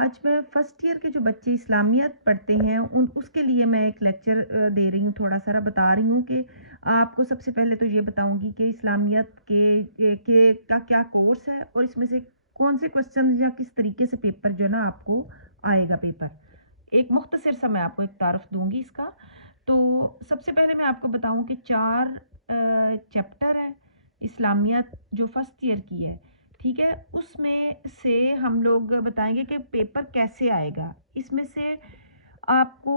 आज मैं first year के जो बच्चे इस्लामियत पढ़ते हैं उन उसके लिए मैं एक लेक्चर दे रही हूँ, थोड़ा सारा बता रही हूँ कि आपको सबसे पहले तो ये बताऊंगी कि इस्लामियत के का क्या कोर्स है और इसमें से कौन से क्वेश्चन या किस तरीके से पेपर जो है ना आपको आएगा पेपर। एक मुख्तसर सा मैं आपको एक तारफ दूंगी इसका। तो सबसे पहले मैं आपको बताऊं कि 4 चैप्टर है इस्लामियत जो फर्स्ट ईयर की है, ठीक है। उसमें से हम लोग बताएंगे कि पेपर कैसे आएगा। इसमें से आपको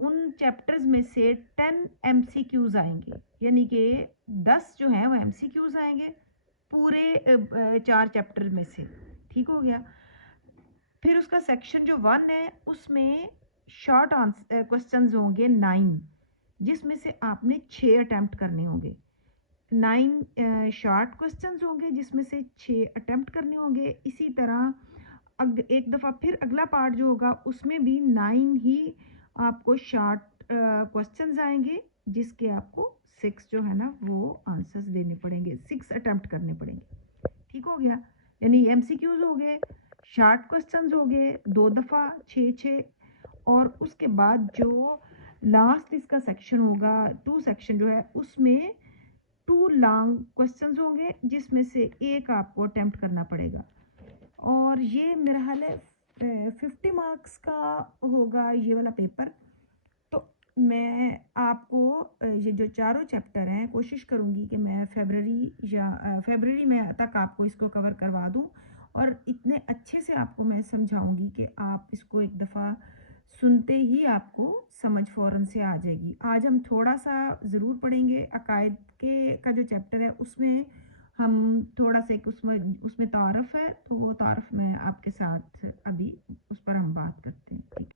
उन चैप्टर्स में से 10 एमसीक्यूज आएंगे, यानी कि 10 जो हैं वो एमसीक्यूज आएंगे पूरे 4 चैप्टर में से, ठीक हो गया। फिर उसका सेक्शन जो 1 है उसमें शॉर्ट आंसर क्वेश्चंस होंगे 9, जिसमें से आपने 6 अटेम्प्ट करने होंगे। 9 शॉर्ट क्वेश्चंस होंगे जिसमें से 6 अटेम्प्ट करने होंगे। इसी तरह एक दफ़ा फिर अगला पार्ट जो होगा उसमें भी 9 ही आपको शॉर्ट क्वेश्चंस आएंगे, जिसके आपको 6 जो है ना वो आंसर्स देने पड़ेंगे, 6 अटेम्प्ट करने पड़ेंगे, ठीक हो गया। यानी एमसीक्यूज हो गए, शॉर्ट क्वेश्चंस हो गए 2 दफ़ा 6 और उसके बाद जो लास्ट इसका सेक्शन होगा 2 सेक्शन जो है उसमें 2 लॉन्ग क्वेश्चंस होंगे जिसमें से एक आपको अटेम्प्ट करना पड़ेगा। और ये मेरा हाल है 50 मार्क्स का होगा ये वाला पेपर। तो मैं आपको ये जो चारों चैप्टर हैं कोशिश करूँगी कि मैं फरवरी में तक आपको इसको कवर करवा दूँ और इतने अच्छे से आपको मैं समझाऊंगी कि आप इसको एक दफ़ा सुनते ही आपको समझ फ़ौरन से आ जाएगी। आज हम थोड़ा सा ज़रूर पढ़ेंगे अकायद के का जो चैप्टर है उसमें हम थोड़ा सा एक उसमें उसमें तारफ़ है, तो वो तारफ़ मैं आपके साथ अभी उस पर हम बात करते हैं, ठीक।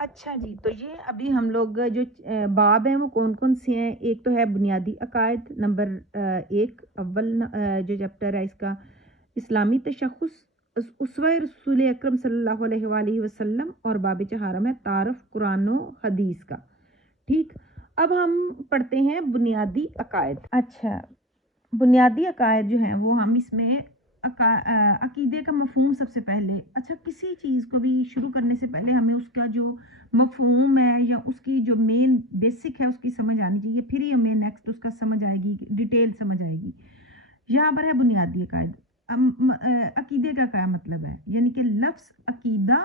अच्छा जी, तो ये अभी हम लोग जो बाब हैं वो कौन-कौन से हैं। एक तो है बुनियादी अकायद, नंबर 1 जो चैप्टर है इसका इस्लामी तशख़्ख़ुस उसवा रसूल अकरम सल्लल्लाहु अलैहि वसल्लम और बाब चहारम है तारफ़ कुरान व हदीस का, ठीक। अब हम पढ़ते हैं बुनियादी अकायद। अच्छा, बुनियादी अकायद जो हैं वो हम इसमें अकीदे का मफ़हूम सबसे पहले, अच्छा किसी चीज़ को भी शुरू करने से पहले हमें उसका जो मफ़हूम है या उसकी जो मेन बेसिक है उसकी समझ आनी चाहिए, फिर ही हमें नेक्स्ट उसका समझ आएगी, डिटेल समझ आएगी। यहाँ पर है बुनियादी अकायद। अकीदे का क्या मतलब है, यानी कि लफ्ज़ अकीदा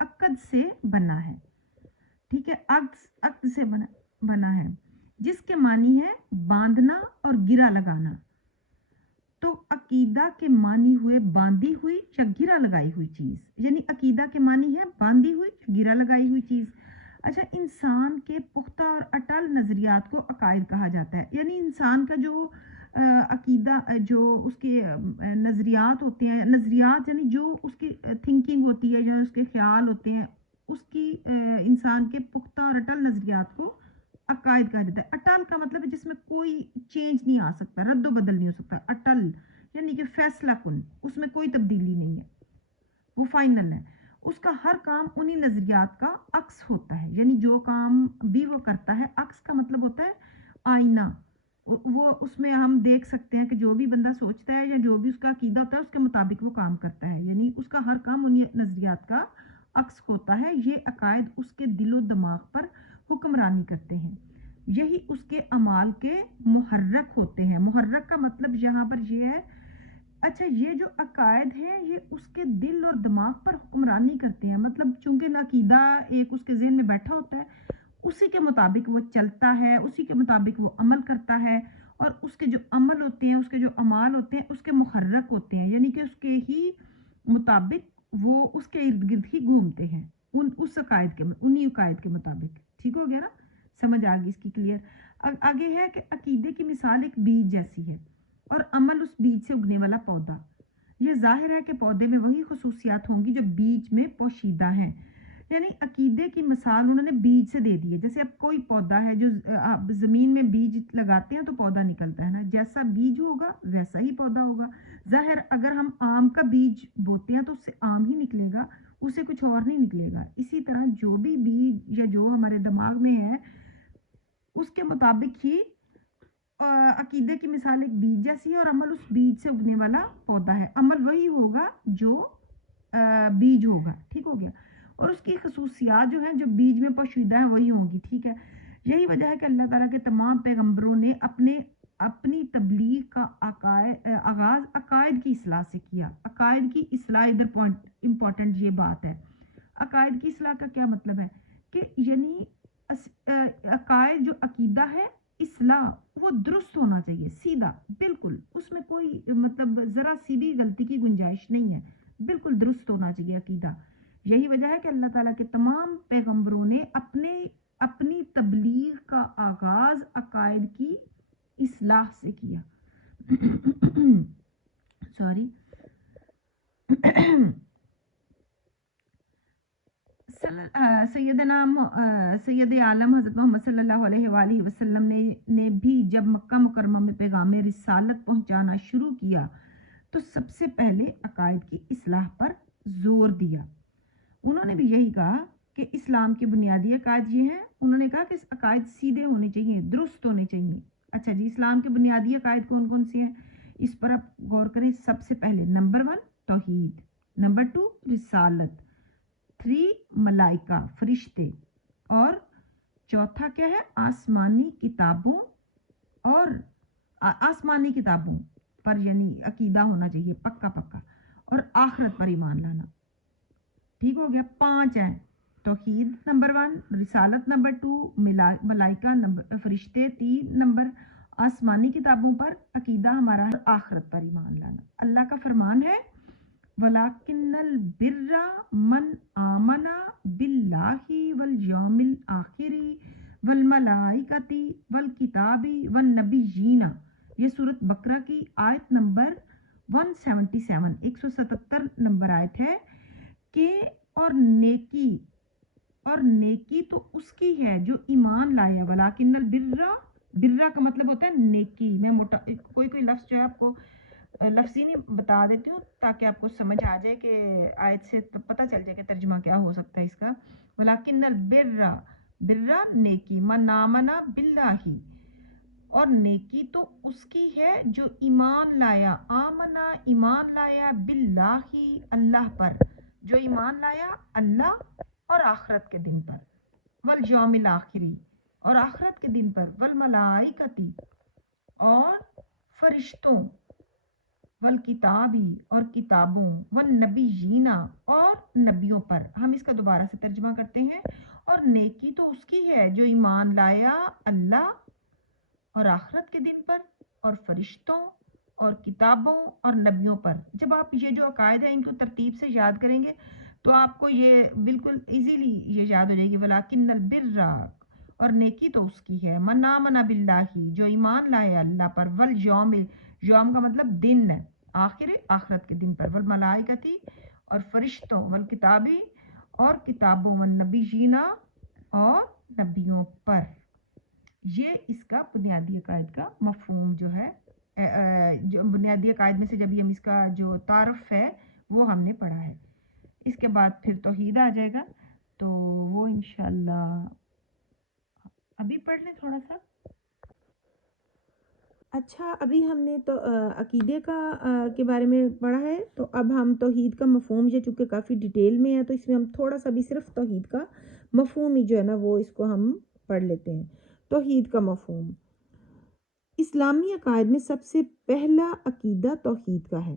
अक़द से बना है, ठीक है। अक़द से बना है जिसके मानी है बांधना और गिरा लगाना। तो अकीदा के मानी हुए बांधी हुई या गिरा लगाई हुई चीज़, यानी अकीदा के मानी है बांधी हुई गिरा लगाई हुई चीज़। अच्छा, इंसान के पुख्ता और अटल नज़रियात को अकायद कहा जाता है, यानी इंसान का जो अकीदा जो उसके नज़रियात होते हैं, नज़रियात यानी जो उसकी थिंकिंग होती है, जो उसके ख्याल होते हैं, उसकी इंसान के पुख्ता और अटल नज़रियात को अकायद कहा जाता है। अटल का मतलब है जिसमें कोई चेंज नहीं आ सकता, रद्द बदल नहीं हो सकता। अटल यानी कि फैसला कुन, उसमें कोई तब्दीली नहीं है, वो फाइनल है। उसका हर काम उन्हीं नज़रियात का अक्स होता है, यानी जो काम भी वो करता है, अक्स का मतलब होता है आईना। वो उसमें हम देख सकते हैं कि जो भी बंदा सोचता है या जो भी उसका अकीदा होता है उसके मुताबिक वो काम करता है, यानी उसका हर काम उन्हीं नज़रियात का अक्स होता है। ये अकायद उसके दिलो दिमाग पर हुक्मरानी करते हैं, यही उसके अमाल के मुहर्रक होते हैं। मुहर्रक का मतलब यहाँ पर ये है, अच्छा ये जो अकायद है ये उसके दिल और दिमाग पर हुक्मरानी करते हैं, मतलब चूंकि अकीदा एक उसके ज़हन में बैठा होता है, उसी के मुताबिक वो चलता है, उसी के मुताबिक वो अमल करता है और उसके जो अमल होते हैं, उसके जो अमाल होते हैं उसके मुहर्रक होते हैं, यानी कि उसके ही मुताबिक वो उसके इर्द गिर्द ही घूमते हैं, उस अकायद के उन्हीं अकायद के मुताबिक, ठीक हो गया ना, समझ आ गई इसकी क्लियर। आगे है कि अकीदे की मिसाल एक बीज जैसी है और अमल उस बीज से उगने वाला पौधा। ये जाहिर है कि पौधे में वही खुसूसियात होंगी जो बीज में पोशीदा हैं, यानी अकीदे की मिसाल उन्होंने बीज से दे दी है। जैसे अब कोई पौधा है जो आप ज़मीन में बीज लगाते हैं तो पौधा निकलता है ना, जैसा बीज होगा वैसा ही पौधा होगा। ज़ाहिर अगर हम आम का बीज बोते हैं तो उससे आम ही निकलेगा, उससे कुछ और नहीं निकलेगा। इसी तरह जो भी बीज या जो हमारे दिमाग में है उसके मुताबिक ही अकीदे की मिसाल एक बीज जैसी है और अमल उस बीज से उगने वाला पौधा है। अमल वही होगा जो बीज होगा, ठीक हो गया, और उसकी खसूसियात जो हैं जो बीज में पोशीदा हैं वही होंगी, ठीक है। यही वजह है कि अल्लाह ताला के तमाम पैगंबरों ने अपनी तबलीग का आगाज़ अकायद की इस्लाह से किया। अकायद की इस्लाह इधर पॉइंट इम्पॉर्टेंट ये बात है। अकायद की इस्लाह का क्या मतलब है कि यानी अकायद जो अकीदा है, इस्लाह वो दुरुस्त होना चाहिए, सीधा, बिल्कुल, उसमें कोई मतलब ज़रा सी भी गलती की गुंजाइश नहीं है, बिल्कुल दुरुस्त होना चाहिए अकीदा। यही वजह है कि अल्लाह ताला के तमाम पैगंबरों ने अपनी तबलीग का आगाज़ अकायद की इस्लाह से किया। सॉरी। सैयद आलम हज़रत मोहम्मद सल्लल्लाहु अलैहि वसल्लम ने भी जब मक्का मुकरमा में पैगाम रिसालत पहुंचाना शुरू किया तो सबसे पहले अकायद की इस्लाह पर जोर दिया। उन्होंने भी यही कहा कि इस्लाम के बुनियादी अकायद ये हैं। उन्होंने कहा कि अकायद सीधे होने चाहिए, दुरुस्त होने चाहिए। अच्छा जी, इस्लाम के बुनियादी अकायद कौन कौन से हैं, इस पर आप गौर करें। सबसे पहले नंबर 1 तौहीद, नंबर 2 रिसालत, 3 मलाइका फरिश्ते, और चौथा क्या है, आसमानी किताबों पर यानी अकीदा होना चाहिए पक्का पक्का, और आखिरत पर ईमान लाना। ठीक हो गया, 5 हैं, तौहीद नंबर 1, रिसालत नंबर 2, मलाइका नंबर फरिश्ते 3 नंबर, आसमानी किताबों पर अकीदा हमारा है, आखिरत पर ईमान लाना। अल्लाह का फरमान है, वलाकिन्नल बिर्रा मन आमना बिल्लाहि वल यौमिल आखिरी वल मलाइकति वल किताबी वन नबिय्यीना। ये सूरत बकरा की आयत नंबर 177 नंबर आयत है कि और नेकी तो उसकी है जो ईमान लाया। वलाकिन्नल बिर्रा का मतलब होता है नेकी। मैं मोटा कोई लफ्ज़ जो है आपको लफ्ज़ी नहीं बता देती हूँ ताकि आपको समझ आ जाए कि आयत से तो पता चल जाए कि तर्जुमा क्या हो सकता है इसका। वलाकिन्नल बिर्रा नेकी, मन आमना बिल्लाही, और नेकी तो उसकी है जो ईमान लाया, आमना ईमान लाया, बिल्लाही अल्लाह पर, जो ईमान लाया अल्लाह और आखिरत के दिन पर, वल यौमिल आखिरी और आखिरत के दिन पर, वल मलाइकती और फरिश्तों, वल किताबी और किताबों, वन नबिय्यीना और नबियों पर। हम इसका दोबारा से तर्जुमा करते हैं। और नेकी तो उसकी है जो ईमान लाया अल्लाह और आखिरत के दिन पर, और फरिश्तों और किताबों और नबियों पर। जब आप ये जो अकायद है इनको तरतीब से याद करेंगे तो आपको ये बिल्कुल इजीली ये याद हो जाएगी। वलाकिन्नल बिर्रा, और नेकी तो उसकी है, मन आमना बिल्लाही, जो ईमान लाए अल्लाह पर, वल यौम का मतलब दिन है, आखिरत के दिन पर, वल मलाइकती और फरिश्तों, वल किताबी और किताबों, वन नबिय्यीना और नबियों पर। ये इसका बुनियादी अकायद का मफहूम जो है, जो बुनियादी अकायद में से जब हम इसका जो तारफ़ है वो हमने पढ़ा है। इसके बाद फिर तौहीद आ जाएगा, तो वो इंशाल्लाह अभी पढ़ लें थोड़ा सा। अच्छा, अभी हमने तो अकीदे का के बारे में पढ़ा है, तो अब हम तौहीद का मफहूम, ये चूँकि काफ़ी डिटेल में है तो इसमें हम थोड़ा सा भी सिर्फ तौहीद का मफहूम ही जो है ना वो इसको हम पढ़ लेते हैं। तौहीद का मफहूम, इस्लामी अकायद में सबसे पहला अकीदा तौहीद का है।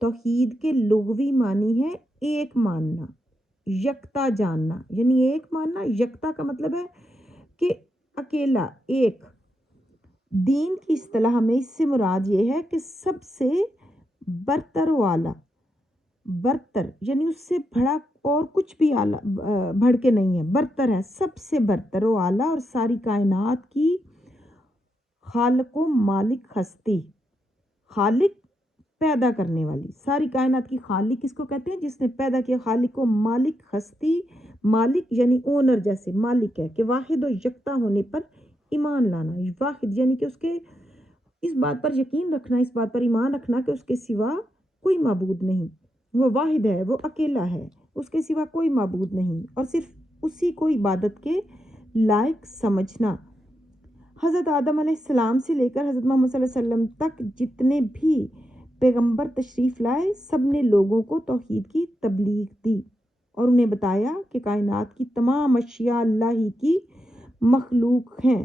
तौहीद के लुग़वी मानी है एक मानना, यकता जानना, यानी एक मानना। यकता का मतलब है कि अकेला, एक। दीन की इस्तिलाह में इससे मुराद ये है कि सबसे बरतर वाला, बरतर यानी उससे बड़ा और कुछ भी आला बढ़ के नहीं है, बरतर है, सबसे बरतर वाला और सारी कायनात की खालिक व मालिक हस्ती। खालिक पैदा करने वाली, सारी कायनात की खालिक किसको कहते हैं, जिसने पैदा किया। खालिक व मालिक हस्ती, मालिक यानी ओनर, जैसे मालिक है कि वाहिद और यकता होने पर ईमान लाना। वाहिद यानी कि उसके, इस बात पर यकीन रखना, इस बात पर ईमान रखना कि उसके सिवा कोई माबूद नहीं, वो वाहिद है, वो अकेला है, उसके सिवा कोई माबूद नहीं, और सिर्फ उसी को इबादत के लायक समझना। हज़रत आदम अलैहिस्सलाम से लेकर हज़रत मोहम्मद सल्लल्लाहु अलैहि वसल्लम तक जितने भी پیغمبر تشریف لائے، سب نے لوگوں کو توحید کی تبلیغ دی اور انہیں بتایا کہ کائنات کی تمام اشیاء اللہ ہی کی مخلوق ہیں،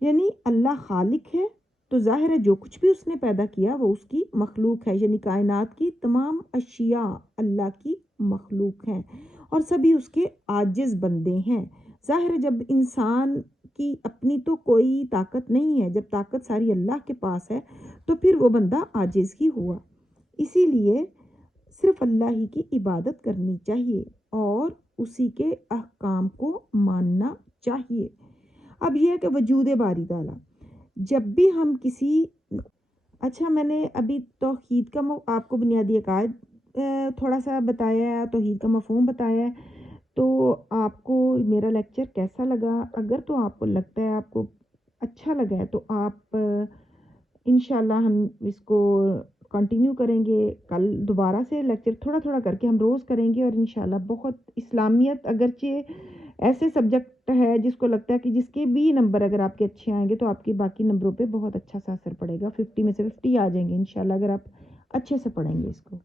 یعنی اللہ خالق ہے تو ظاہر ہے جو کچھ بھی اس نے پیدا کیا وہ اس کی مخلوق ہے، یعنی کائنات کی تمام اشیاء اللہ کی مخلوق ہیں اور سبھی اس کے عاجز بندے ہیں۔ ظاہر ہے جب انسان کی اپنی تو کوئی طاقت نہیں ہے، جب طاقت ساری اللہ کے پاس ہے تو پھر وہ بندہ عاجز ہی ہوا، اسی لیے صرف اللہ ہی کی عبادت کرنی چاہیے اور اسی کے احکام کو ماننا چاہیے۔ اب یہ ہے کہ وجود باری تعالیٰ، جب بھی ہم کسی میں نے ابھی توحید کا آپ کو بنیادی عقائد تھوڑا سا بتایا ہے، توحید کا مفہوم بتایا ہے، تو آپ کو میرا لیکچر کیسا لگا؟ اگر تو آپ کو لگتا ہے آپ کو اچھا لگا ہے تو آپ انشاءاللہ ہم اس کو کنٹینیو کریں گے، کل دوبارہ سے لیکچر تھوڑا تھوڑا کر کے ہم روز کریں گے، اور انشاءاللہ بہت اسلامیت اگرچہ ایسے سبجیکٹ ہے جس کو لگتا ہے کہ جس کے بھی نمبر اگر آپ کے اچھے آئیں گے تو آپ کے باقی نمبروں پہ بہت اچھا سا اثر پڑے گا، 50 میں سے 50 آ جائیں گے انشاءاللہ اگر آپ اچھے سے پڑھیں گے اس کو۔